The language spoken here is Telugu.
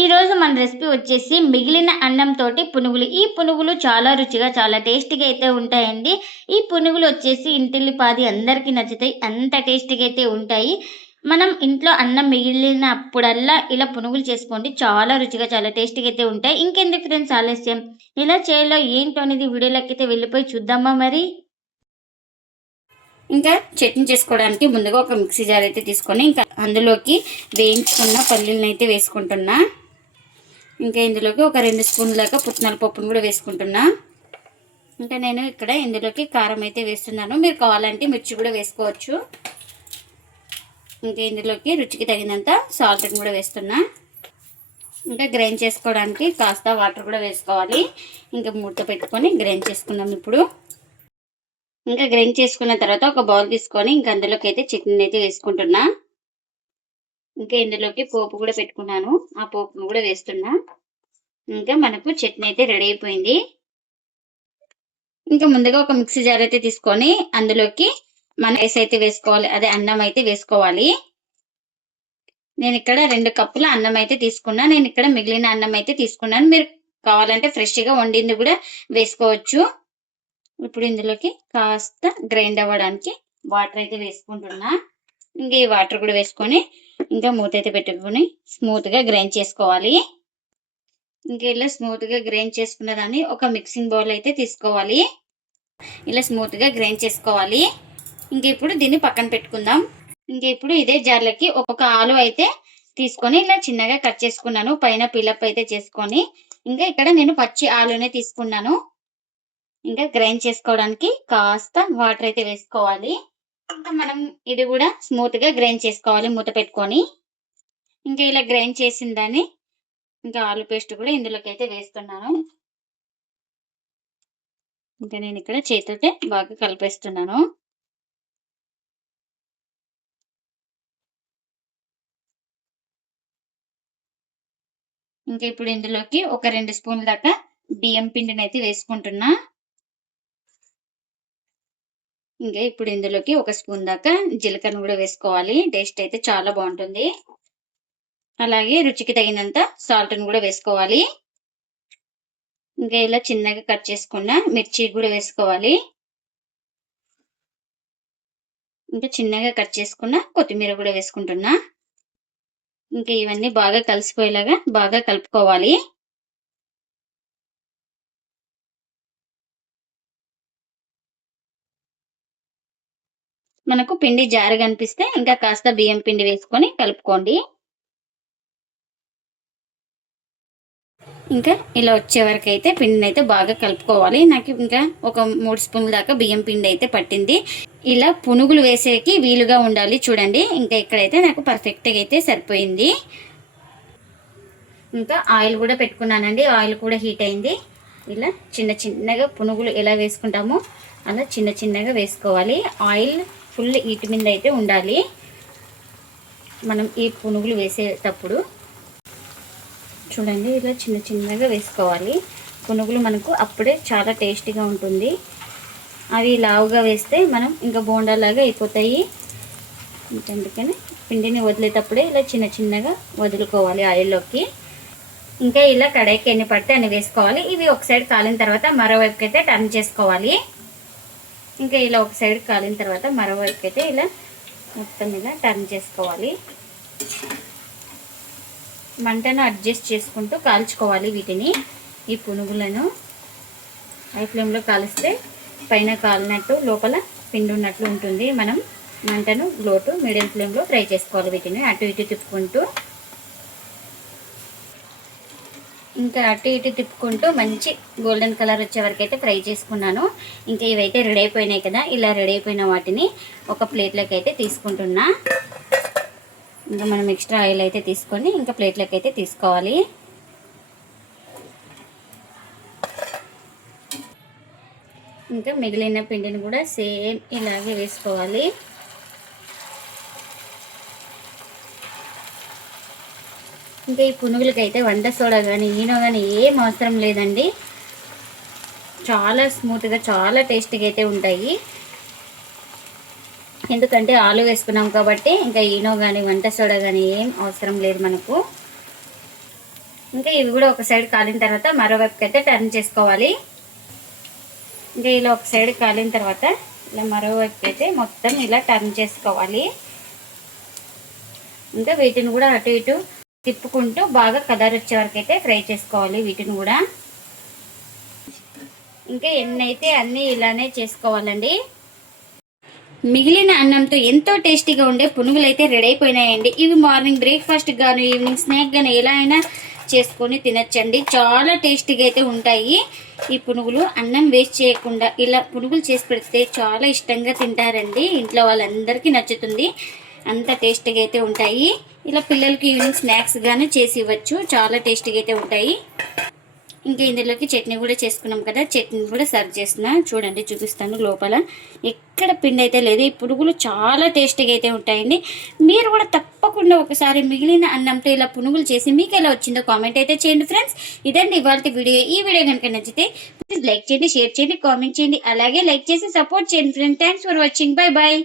ఈరోజు మన రెసిపీ వచ్చేసి మిగిలిన అన్నంతోటి పునుగులు. ఈ పునుగులు చాలా రుచిగా, చాలా టేస్టీగా అయితే ఉంటాయండి. ఈ పునుగులు వచ్చేసి ఇంటిల్లిపాది అందరికీ నచ్చుతాయి. అంత టేస్టీగా అయితే ఉంటాయి. మనం ఇంట్లో అన్నం మిగిలినప్పుడల్లా ఇలా పునుగులు చేసుకోండి. చాలా రుచిగా, చాలా టేస్టీగా అయితే ఉంటాయి. ఇంకెందుకు ఫ్రెండ్స్ ఆలస్యం, ఎలా చేయాలో ఏంటో అనేది వీడియోలోకైతే వెళ్ళిపోయి చూద్దామా మరి. ఇంకా చట్నీ చేసుకోవడానికి ముందుగా ఒక మిక్సీ జార్ అయితే తీసుకొని ఇంకా అందులోకి వేయించుకున్న పల్లీలను అయితే వేసుకుంటున్నా. ఇంకా ఇందులోకి ఒక 2 స్పూన్ల దాకా పుట్నాల పప్పును కూడా వేసుకుంటున్నా. ఇంకా నేను ఇక్కడ ఇందులోకి కారం అయితే వేస్తున్నాను. మీరు కావాలంటే మిర్చి కూడా వేసుకోవచ్చు. ఇంకా ఇందులోకి రుచికి తగినంత సాల్ట్ని కూడా వేస్తున్నా. ఇంకా గ్రైండ్ చేసుకోవడానికి కాస్త వాటర్ కూడా వేసుకోవాలి. ఇంకా మూత పెట్టుకొని గ్రైండ్ చేసుకుందాం ఇప్పుడు. ఇంకా గ్రైండ్ చేసుకున్న తర్వాత ఒక బౌల్ తీసుకొని ఇంకా అందులోకి అయితే చట్నీ అయితే వేసుకుంటున్నా. ఇంకా ఇందులోకి పోపు కూడా పెట్టుకున్నాను. ఆ పోపును కూడా వేస్తున్నా. ఇంకా మనకు చట్నీ అయితే రెడీ అయిపోయింది. ఇంకా ముందుగా ఒక మిక్సీ జార్ అయితే తీసుకొని అందులోకి మన రైస్ అయితే వేసుకోవాలి, అదే అన్నం అయితే వేసుకోవాలి. నేను ఇక్కడ 2 కప్పుల అన్నం అయితే తీసుకున్నా. నేను ఇక్కడ మిగిలిన అన్నం అయితే తీసుకున్నాను. మీరు కావాలంటే ఫ్రెష్గా వండింది కూడా వేసుకోవచ్చు. ఇప్పుడు ఇందులోకి కాస్త గ్రైండ్ అవ్వడానికి వాటర్ అయితే వేసుకుంటున్నా. ఇంకా ఈ వాటర్ కూడా వేసుకొని ఇంకా మూత అయితే పెట్టుకొని స్మూత్గా గ్రైండ్ చేసుకోవాలి. ఇంకా ఇలా స్మూత్గా గ్రైండ్ చేసుకున్న దాన్ని ఒక మిక్సింగ్ బౌల్ అయితే తీసుకోవాలి. ఇలా స్మూత్గా గ్రైండ్ చేసుకోవాలి. ఇంకా ఇప్పుడు దీన్ని పక్కన పెట్టుకుందాం. ఇంకా ఇప్పుడు ఇదే జార్లకి ఒక ఆలు అయితే తీసుకొని ఇలా చిన్నగా కట్ చేసుకున్నాను. పైన పిలప్ అయితే చేసుకొని ఇంకా ఇక్కడ నేను పచ్చి ఆలునే తీసుకున్నాను. ఇంకా గ్రైండ్ చేసుకోవడానికి కాస్త వాటర్ అయితే వేసుకోవాలి. ఇంకా మనం ఇది కూడా స్మూత్గా గ్రైండ్ చేసుకోవాలి మూత పెట్టుకొని. ఇంకా ఇలా గ్రైండ్ చేసిన దాన్ని ఇంకా ఆలు పేస్ట్ కూడా ఇందులోకి అయితే వేస్తున్నాను. ఇంకా నేను ఇక్కడ చేతితో బాగా కలిపేస్తున్నాను. ఇంకా ఇప్పుడు ఇందులోకి ఒక 2 స్పూన్ల దాకా బియ్యం పిండిని అయితే వేసుకుంటున్నా. ఇంకా ఇప్పుడు ఇందులోకి 1 స్పూన్ దాకా జీలకర్ర కూడా వేసుకోవాలి. టేస్ట్ అయితే చాలా బాగుంటుంది. అలాగే రుచికి తగినంత సాల్ట్ని కూడా వేసుకోవాలి. ఇంకా ఇలా చిన్నగా కట్ చేసుకున్న మిర్చి కూడా వేసుకోవాలి. ఇంకా చిన్నగా కట్ చేసుకున్న కొత్తిమీర కూడా వేసుకుంటున్నా. ఇంకా ఇవన్నీ బాగా కలిసిపోయేలాగా బాగా కలుపుకోవాలి. మనకు పిండి జారుగా అనిపిస్తే ఇంకా కాస్త బియ్యం పిండి వేసుకొని కలుపుకోండి. ఇంకా ఇలా వచ్చే వరకు అయితే పిండిని అయితే బాగా కలుపుకోవాలి. నాకు ఇంకా ఒక 3 స్పూన్ల దాకా బియ్యం పిండి అయితే పట్టింది. ఇలా పునుగులు వేసేకి వీలుగా ఉండాలి చూడండి. ఇంకా ఇక్కడైతే నాకు పర్ఫెక్ట్గా అయితే సరిపోయింది. ఇంకా ఆయిల్ కూడా పెట్టుకున్నానండి. ఆయిల్ కూడా హీట్ అయింది. ఇలా చిన్న చిన్నగా పునుగులు ఎలా వేసుకుంటామో అలా చిన్న చిన్నగా వేసుకోవాలి. ఆయిల్ ఫుల్ హీట్ మీద అయితే ఉండాలి మనం ఈ పునుగులు వేసేటప్పుడు. చూడండి ఇలా చిన్న చిన్నగా వేసుకోవాలి. పునుగులు మనకు అప్పుడే చాలా టేస్టీగా ఉంటుంది. అవి లావుగా వేస్తే మనం ఇంకా బోండాలాగా అయిపోతాయి. అందుకని పిండిని వదిలేటప్పుడే ఇలా చిన్న చిన్నగా వదులుకోవాలి ఆయిల్లోకి. ఇంకా ఇలా కడాయికి ఎన్ని పడితే అన్ని వేసుకోవాలి. ఇవి ఒక సైడ్ కాలిన తర్వాత మరోవైపుకి అయితే టర్న్ చేసుకోవాలి. ఇంకా ఇలా ఒక సైడ్ కాలిన తర్వాత మరోవైపుకి అయితే ఇలా మొత్తం ఇలా టర్న్ చేసుకోవాలి. మంటను అడ్జస్ట్ చేసుకుంటూ కాల్చుకోవాలి వీటిని. ఈ పునుగులను హై ఫ్లేమ్లో కాలిస్తే పైన కాలినట్టు లోపల పిండి ఉన్నట్లు ఉంటుంది. మనం మంటను లో టు మీడియం ఫ్లేమ్లో ఫ్రై చేసుకోవాలి. వీటిని అటు ఇటు తిప్పుకుంటూ ఇంకా అటు ఇటు తిప్పుకుంటూ మంచి గోల్డెన్ కలర్ వచ్చే వరకు అయితే ఫ్రై చేసుకున్నాను. ఇంకా ఇవైతే రెడీ అయిపోయినాయి కదా. ఇలా రెడీ అయిపోయిన వాటిని ఒక ప్లేట్లోకి అయితే తీసుకుంటున్నా. ఇంకా మనం ఎక్స్ట్రా ఆయిల్ అయితే తీసుకొని ఇంకా ప్లేట్లోకి అయితే తీసుకోవాలి. ఇంకా మిగిలిన పిండిని కూడా సేమ్ ఇలాగే వేసుకోవాలి. ఇంకా ఈ పునుగులకైతే వంట సోడా కానీ ఈనో కానీ ఏం అవసరం లేదండి. చాలా స్మూత్గా చాలా టేస్టీగా అయితే ఉంటాయి. ఎందుకంటే ఆలు వేసుకున్నాం కాబట్టి ఇంకా ఈనో కానీ వంట సోడా కానీ ఏం అవసరం లేదు మనకు. ఇంకా ఇవి కూడా ఒక సైడ్ కాలిన తర్వాత మరోవైపుకి అయితే టర్న్ చేసుకోవాలి. ఇంకా ఇలా ఒక సైడ్ కాలిన తర్వాత ఇలా మరోవైపుకి అయితే మొత్తం ఇలా టర్న్ చేసుకోవాలి. ఇంకా వీటిని కూడా అటు ఇటు తిప్పుకుంటూ బాగా కలర్ వచ్చే వరకు అయితే ఫ్రై చేసుకోవాలి వీటిని కూడా. ఇంకా ఎన్నైతే అన్నీ ఇలానే చేసుకోవాలండి. మిగిలిన అన్నంతో ఎంతో టేస్టీగా ఉండే పునుగులు అయితే రెడీ అయిపోయినాయండి. ఇవి మార్నింగ్ బ్రేక్ఫాస్ట్ గాను ఈవినింగ్ స్నాక్ గాను ఎలా అయినా చేసుకొని తినచ్చండి. చాలా టేస్టీగా అయితే ఉంటాయి ఈ పునుగులు. అన్నం వేస్ట్ చేయకుండా ఇలా పునుగులు చేసి పెడితే చాలా ఇష్టంగా తింటారండి. ఇంట్లో వాళ్ళందరికీ నచ్చుతుంది, అంత టేస్టీగా అయితే ఉంటాయి. ఇలా పిల్లలకి ఈవినింగ్ స్నాక్స్ గాను చేసి ఇవ్వచ్చు, చాలా టేస్టీగా అయితే ఉంటాయి. ఇంకా ఇందులోకి చట్నీ కూడా చేసుకున్నాం కదా, చట్నీ కూడా సర్వ్ చేస్తున్నా చూడండి, చూపిస్తాను. లోపల ఎక్కడ పిండి అయితే లేదు. ఈ పునుగులు చాలా టేస్టీగా అయితే ఉంటాయండి. మీరు కూడా తప్పకుండా ఒకసారి మిగిలిన అన్నంతో ఇలా పునుగులు చేసి మీకు ఎలా వచ్చిందో కామెంట్ అయితే చేయండి ఫ్రెండ్స్. ఇదండి ఇవాళ వీడియో. ఈ వీడియో కనుక నచ్చితే ప్లీజ్ లైక్ చేయండి, షేర్ చేయండి, కామెంట్ చేయండి, అలాగే లైక్ చేసి సపోర్ట్ చేయండి friends. Thanks for watching. Bye bye.